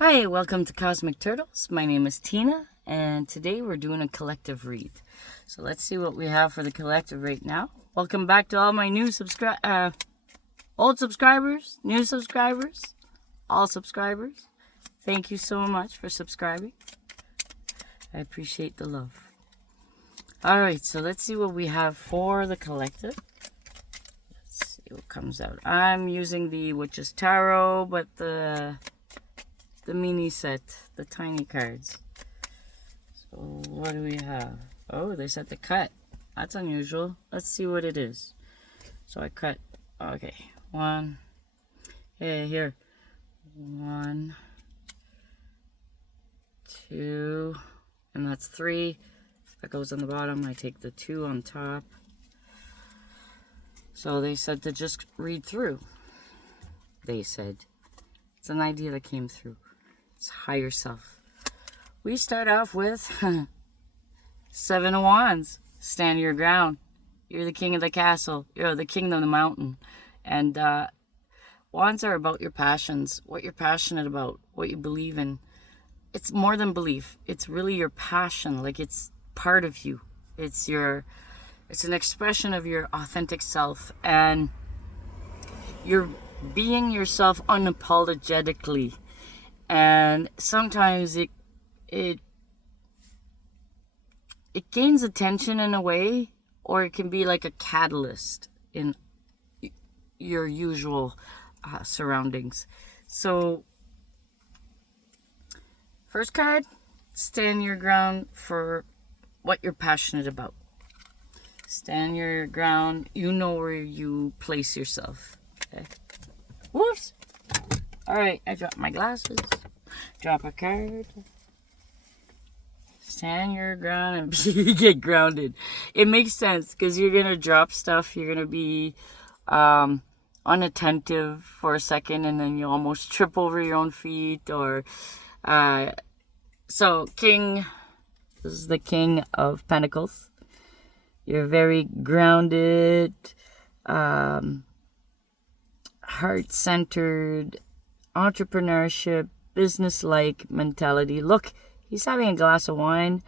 Hi, welcome to Cosmic Turtles. My name is Tina, and today we're doing a collective read. So let's see what we have for the collective right now. Welcome back to all my old subscribers, new subscribers, all subscribers. Thank you so much for subscribing. I appreciate the love. All right, so let's see what we have for the collective. Let's see what comes out. I'm using the Witch's Tarot, but the mini set, the tiny cards. So what do we have? Oh, they said to cut. That's unusual. Let's see what it is. So I cut. Okay, one. Hey, here. 1, 2, and that's 3. That goes on the bottom. I take the 2 on top. So they said to just read through. They said. It's an idea that came through. It's higher self. We start off with 7 of Wands. Stand your ground. You're the king of the castle. You're the king of the mountain. And Wands are about your passions, what you're passionate about, what you believe in. It's more than belief. It's really your passion. Like, it's part of you. It's an expression of your authentic self. And you're being yourself unapologetically. And sometimes it gains attention in a way, or it can be like a catalyst in your usual surroundings. So, first card, stand your ground for what you're passionate about. Stand your ground. You know where you place yourself. Okay. Whoops. All right, I dropped my glasses. Drop a card. Stand your ground and get grounded. It makes sense because you're going to drop stuff. You're going to be unattentive for a second, and then you almost trip over your own feet. Or so King, this is the King of Pentacles. You're very grounded, heart-centered, entrepreneurship, business-like mentality. Look, he's having a glass of wine,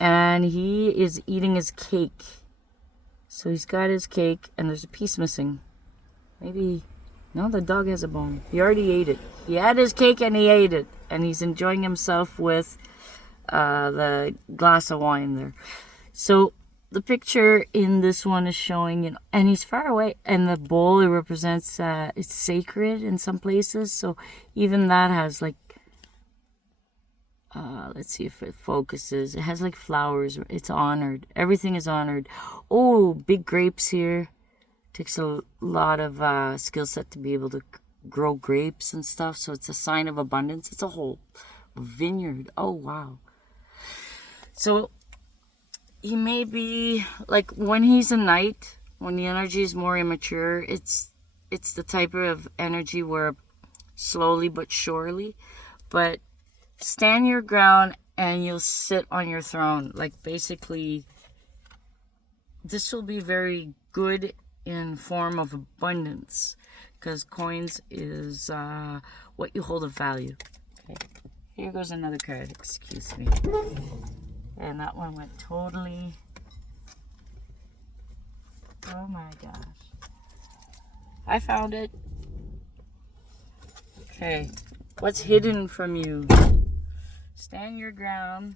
and he is eating his cake. So he's got his cake, and there's a piece missing. Maybe, no, the dog has a bone. He already ate it. He had his cake, and he ate it. And he's enjoying himself with the glass of wine there. So the picture in this one is showing, and he's far away, and the bowl, it represents, it's sacred in some places, so even that has like, let's see if it focuses, it has like flowers, it's honored, everything is honored. Oh, big grapes here. Takes a lot of skill set to be able to grow grapes and stuff, so it's a sign of abundance. It's a whole vineyard. Oh, wow. So he may be like, when he's a knight, when the energy is more immature, it's the type of energy where slowly but surely, but stand your ground and you'll sit on your throne. Like, basically, this will be very good in form of abundance, because coins is what you hold of value. Okay, here goes another card. Excuse me. And that one went totally... Oh my gosh. I found it. Okay. What's hidden from you? Stand your ground.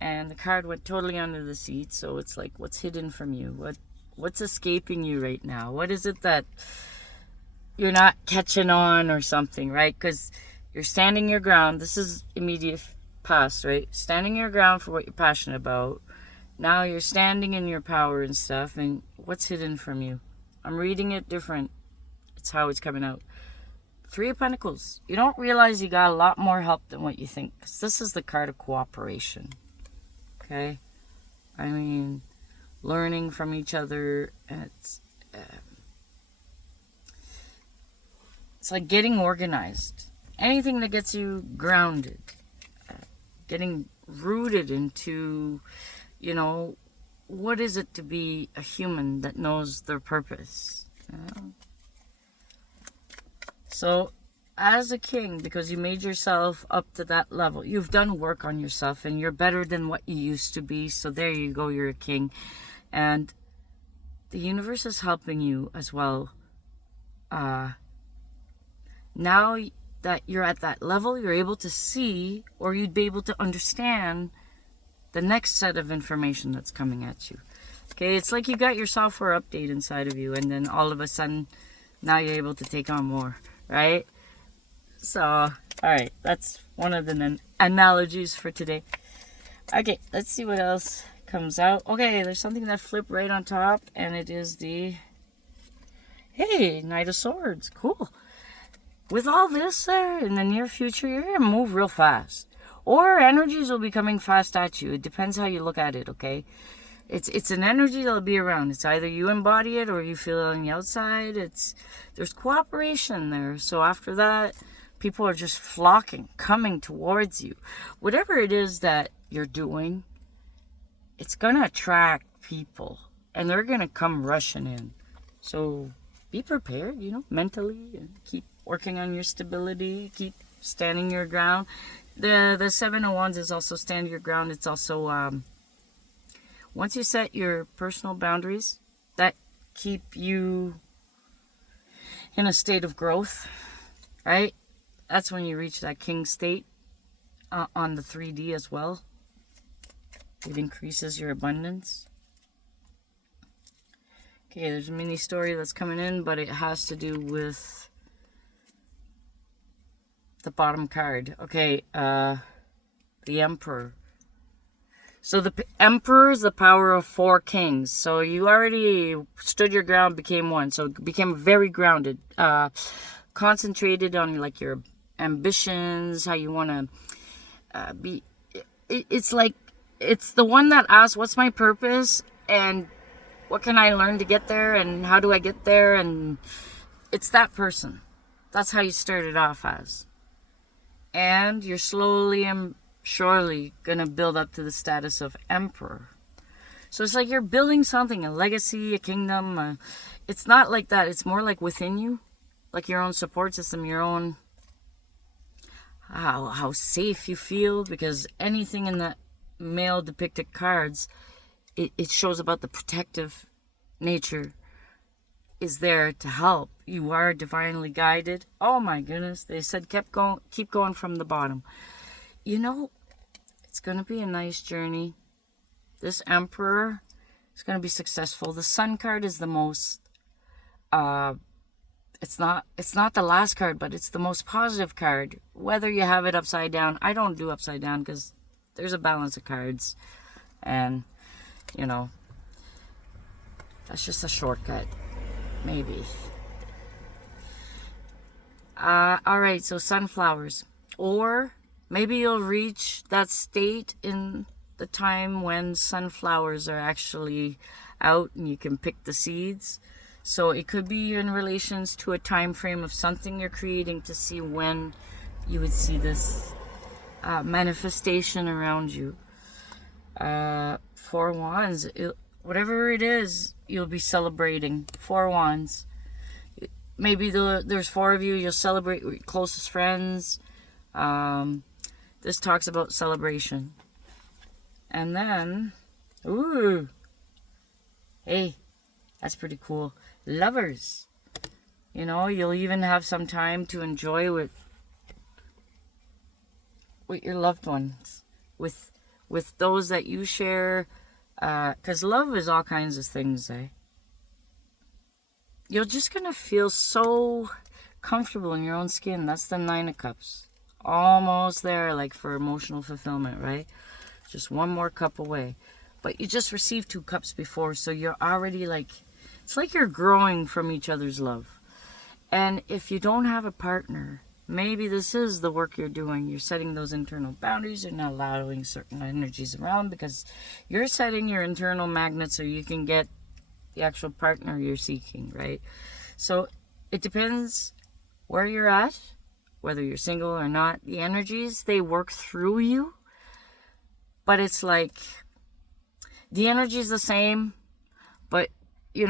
And the card went totally under the seat. So it's like, what's hidden from you? What's escaping you right now? What is it that you're not catching on or something, right? Because you're standing your ground. This is immediate past, right? Standing your ground for what you're passionate about. Now you're standing in your power and stuff, and what's hidden from you? I'm reading it different. It's how it's coming out. 3 of Pentacles. You don't realize you got a lot more help than what you think, because this is the card of cooperation. Okay? I mean, learning from each other. It's like getting organized. Anything that gets you grounded. Getting rooted into, what is it to be a human that knows their purpose? So as a king, because you made yourself up to that level, you've done work on yourself and you're better than what you used to be. So there you go, you're a king. And the universe is helping you as well. Now that you're at that level, you're able to see, or you'd be able to understand the next set of information that's coming at you. Okay, it's like you got your software update inside of you, and then all of a sudden, now you're able to take on more, right? So, all right, that's one of the analogies for today. Okay, let's see what else comes out. Okay, there's something that flipped right on top, and it is the, hey, Knight of Swords. Cool. With all this there, in the near future, you're going to move real fast. Or energies will be coming fast at you. It depends how you look at it, okay? It's an energy that'll be around. It's either you embody it or you feel it on the outside. There's cooperation there. So after that, people are just flocking, coming towards you. Whatever it is that you're doing, it's going to attract people. And they're going to come rushing in. So be prepared, mentally. And keep working on your stability. Keep standing your ground. The Seven of Wands is also stand your ground. It's also... once you set your personal boundaries that keep you in a state of growth, right? That's when you reach that king state on the 3D as well. It increases your abundance. Okay, there's a mini story that's coming in, but it has to do with the bottom card. Okay, the Emperor. So the Emperor is the power of 4 kings. So you already stood your ground, became one. So became very grounded. Concentrated on like your ambitions, how you want to be. It's like, it's the one that asks, what's my purpose? And what can I learn to get there? And how do I get there? And it's that person. That's how you started off as. And you're slowly and surely gonna build up to the status of emperor. So it's like you're building something, a legacy, a kingdom. It's not like that. It's more like within you, like your own support system, your own how safe you feel, because anything in the male depicted cards, it shows about the protective nature is there to help. You are divinely guided. Oh my goodness, they said keep going from the bottom. It's going to be a nice journey. This Emperor is going to be successful. The Sun card is the most, it's not the last card, but it's the most positive card. Whether you have it upside down, I don't do upside down because there's a balance of cards. And, that's just a shortcut. Maybe. Alright, so sunflowers. Or maybe you'll reach that state in the time when sunflowers are actually out and you can pick the seeds. So it could be in relations to a time frame of something you're creating to see when you would see this manifestation around you. 4 Wands. Whatever it is, you'll be celebrating. 4 Wands. Maybe there's 4 of you. You'll celebrate with your closest friends. This talks about celebration. And then, ooh, hey, that's pretty cool. Lovers. You'll even have some time to enjoy with your loved ones, with those that you share, because love is all kinds of things, eh? You're just gonna feel so comfortable in your own skin. That's the 9 of Cups. Almost there, like for emotional fulfillment, right? Just one more cup away. But you just received 2 cups before, so you're already like, it's like you're growing from each other's love. And if you don't have a partner, maybe this is the work you're doing. You're setting those internal boundaries. You're not allowing certain energies around because you're setting your internal magnet so you can get the actual partner you're seeking, right? So it depends where you're at, whether you're single or not. The energies, they work through you. But it's like, the energy is the same, but, you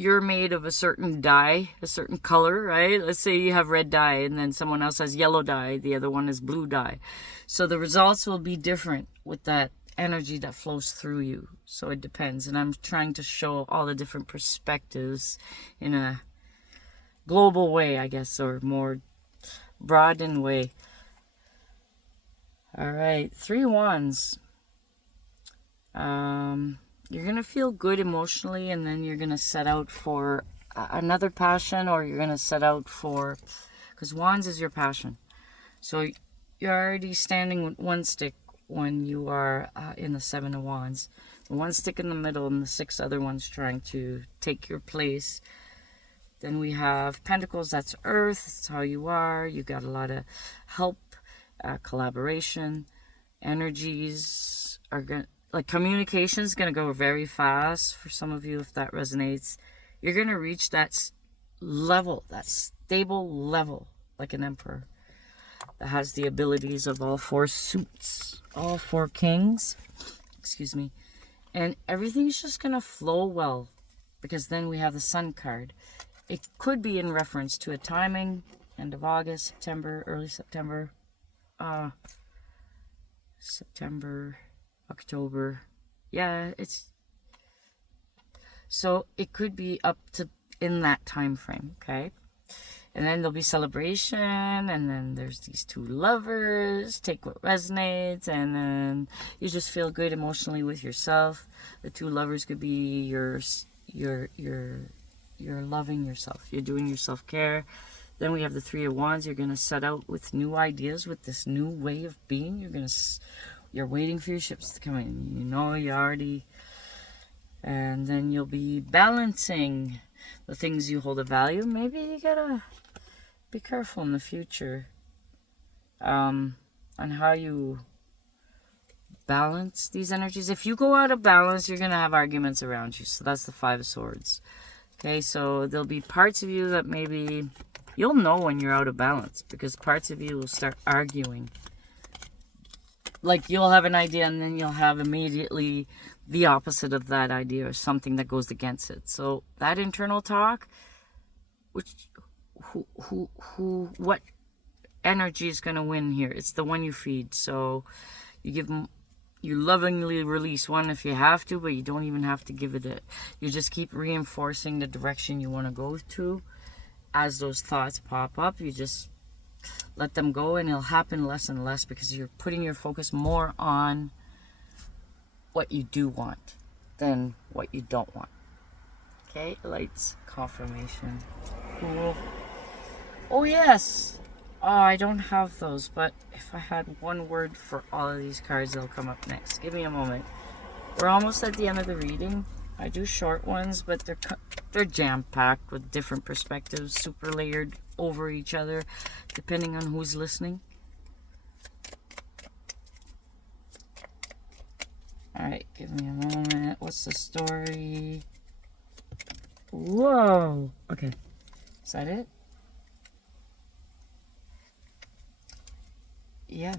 you're made of a certain dye, a certain color, right? Let's say you have red dye and then someone else has yellow dye, the other one is blue dye. So the results will be different with that energy that flows through you. So it depends. And I'm trying to show all the different perspectives in a global way, I guess, or more broadened way. All right, 3 wands. You're going to feel good emotionally, and then you're going to set out for another passion, or you're going to set out for, because wands is your passion. So you're already standing with one stick when you are in the 7 of wands. One stick in the middle and the 6 other ones trying to take your place. Then we have pentacles, that's earth, that's how you are. You got a lot of help, collaboration, energies are going to, like communication is going to go very fast for some of you if that resonates. You're going to reach that level, that stable level, like an emperor that has the abilities of all 4 suits, all 4 kings, excuse me. And everything's just going to flow well because then we have the Sun card. It could be in reference to a timing, end of August, September, early September, October. Yeah, so it could be up to in that time frame, okay? And then there'll be celebration, and then there's these 2 lovers, take what resonates, and then you just feel good emotionally with yourself. The 2 lovers could be you're loving yourself. You're doing your self-care. Then we have the 3 of wands. You're going to set out with new ideas, with this new way of being. You're waiting for your ships to come in. You know you already... And then you'll be balancing the things you hold of value. Maybe you gotta be careful in the future on how you balance these energies. If you go out of balance, you're going to have arguments around you. So that's the 5 of swords. Okay, so there'll be parts of you that maybe... You'll know when you're out of balance because parts of you will start arguing. Like you'll have an idea and then you'll have immediately the opposite of that idea or something that goes against it. So that internal talk, what energy is going to win here? It's the one you feed. So you lovingly release one if you have to, but you don't even have to give it a... You just keep reinforcing the direction you want to go to. As those thoughts pop up, you just let them go and it'll happen less and less because you're putting your focus more on what you do want than what you don't want. Okay, lights, confirmation. Cool. Oh, yes. Oh, I don't have those, but if I had one word for all of these cards, they'll come up next. Give me a moment. We're almost at the end of the reading. I do short ones, but they're jam-packed with different perspectives, super layered over each other, depending on who's listening. Alright, give me a moment. What's the story? Whoa! Okay. Is that it? Yeah.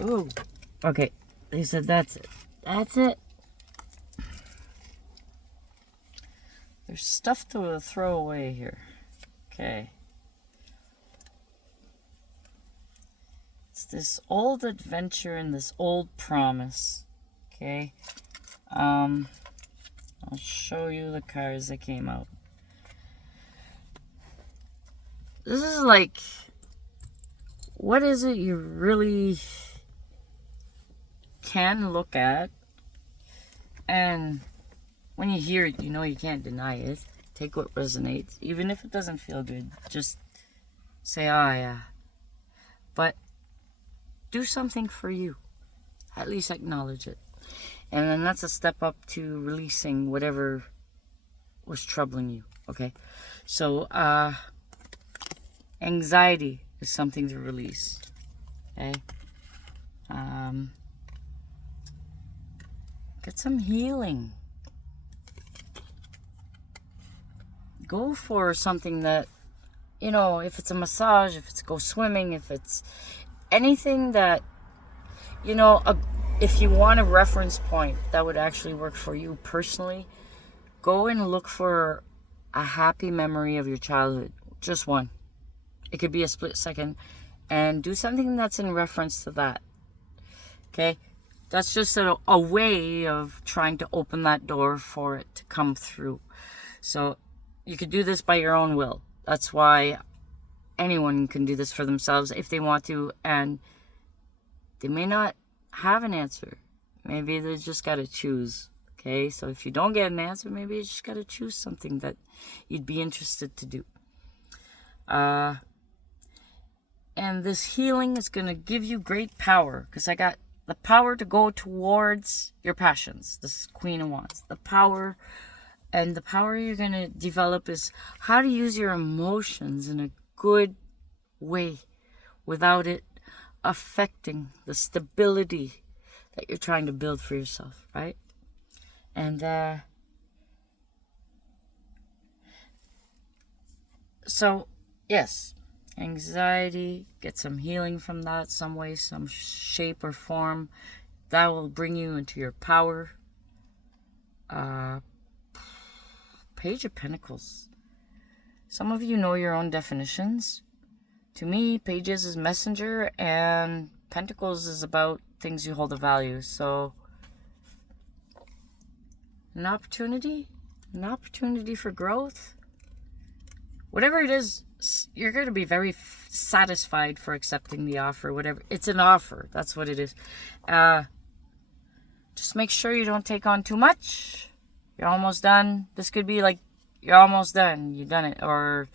Ooh. Okay. They said that's it. That's it. There's stuff to throw away here. Okay. It's this old adventure and this old promise. Okay. I'll show you the cards that came out. This is like, what is it you really can look at? And when you hear it, you know you can't deny it. Take what resonates. Even if it doesn't feel good, just say, oh yeah. But do something for you. At least acknowledge it. And then that's a step up to releasing whatever was troubling you. Okay? So, anxiety is something to release. Okay? Get some healing. Go for something that, you know, if it's a massage, if it's go swimming, if it's anything that, you know, if you want a reference point that would actually work for you personally, go and look for a happy memory of your childhood. Just one. It could be a split second. And do something that's in reference to that. Okay? That's just a way of trying to open that door for it to come through. So you could do this by your own will. That's why anyone can do this for themselves if they want to. And they may not have an answer. Maybe they just got to choose. Okay? So if you don't get an answer, maybe you just got to choose something that you'd be interested to do. And this healing is going to give you great power, because I got the power to go towards your passions. This is Queen of Wands. The power, and the power you're going to develop is how to use your emotions in a good way without it affecting the stability that you're trying to build for yourself, right? And so, yes, anxiety, get some healing from that some way, some shape or form. That will bring you into your power. Page of Pentacles. Some of you know your own definitions. To me, Pages is messenger, and Pentacles is about things you hold of value. So, an opportunity for growth. Whatever it is, you're going to be very satisfied for accepting the offer. Whatever, it's an offer. That's what it is. Just make sure you don't take on too much. You're almost done. This could be like you're almost done. You've done it, or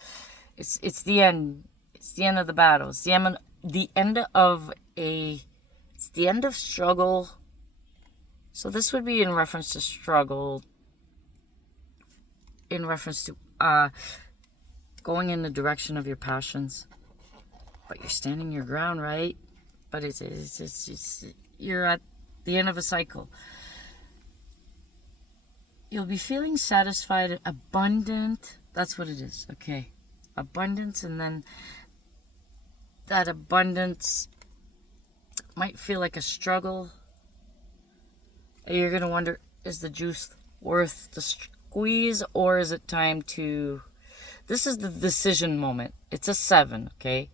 it's the end. It's the end of the battle. It's the end of struggle. So this would be in reference to struggle. In reference to going in the direction of your passions, but you're standing your ground, right? But it's you're at the end of a cycle. You'll be feeling satisfied, abundant. That's what it is. Okay, abundance, and then that abundance might feel like a struggle. You're gonna wonder: is the juice worth the squeeze, or is it time to? This is the decision moment. It's a 7, okay?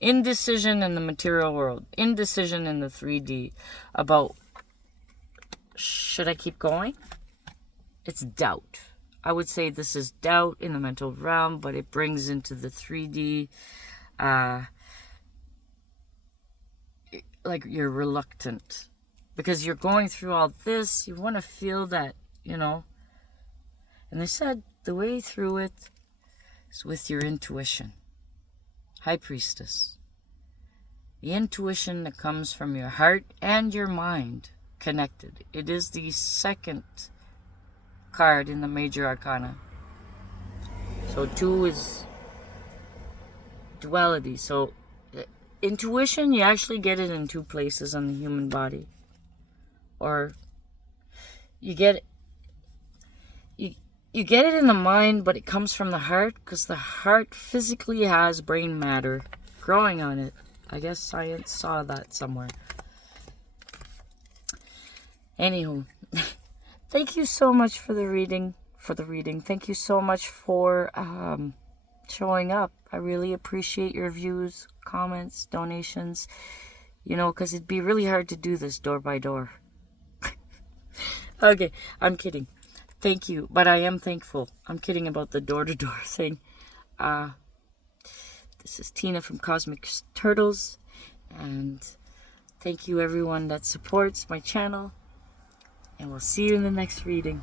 Indecision in the material world. Indecision in the 3D about, should I keep going? It's doubt. I would say this is doubt in the mental realm, but it brings into the 3D, like you're reluctant. Because you're going through all this, you want to feel that, And they said the way through it is with your intuition. High Priestess. The intuition that comes from your heart and your mind connected. It is the second card in the Major Arcana. So 2 is duality. So intuition, you actually get it in 2 places on the human body. Or you get it. You get it in the mind, but it comes from the heart, because the heart physically has brain matter growing on it. I guess science saw that somewhere. Anywho, thank you so much for the reading. Thank you so much for showing up. I really appreciate your views, comments, donations. Because it'd be really hard to do this door by door. Okay, I'm kidding. Thank you, but I am thankful. I'm kidding about the door-to-door thing. This is Tina from Cosmic Turtles, and thank you everyone that supports my channel, and we'll see you in the next reading.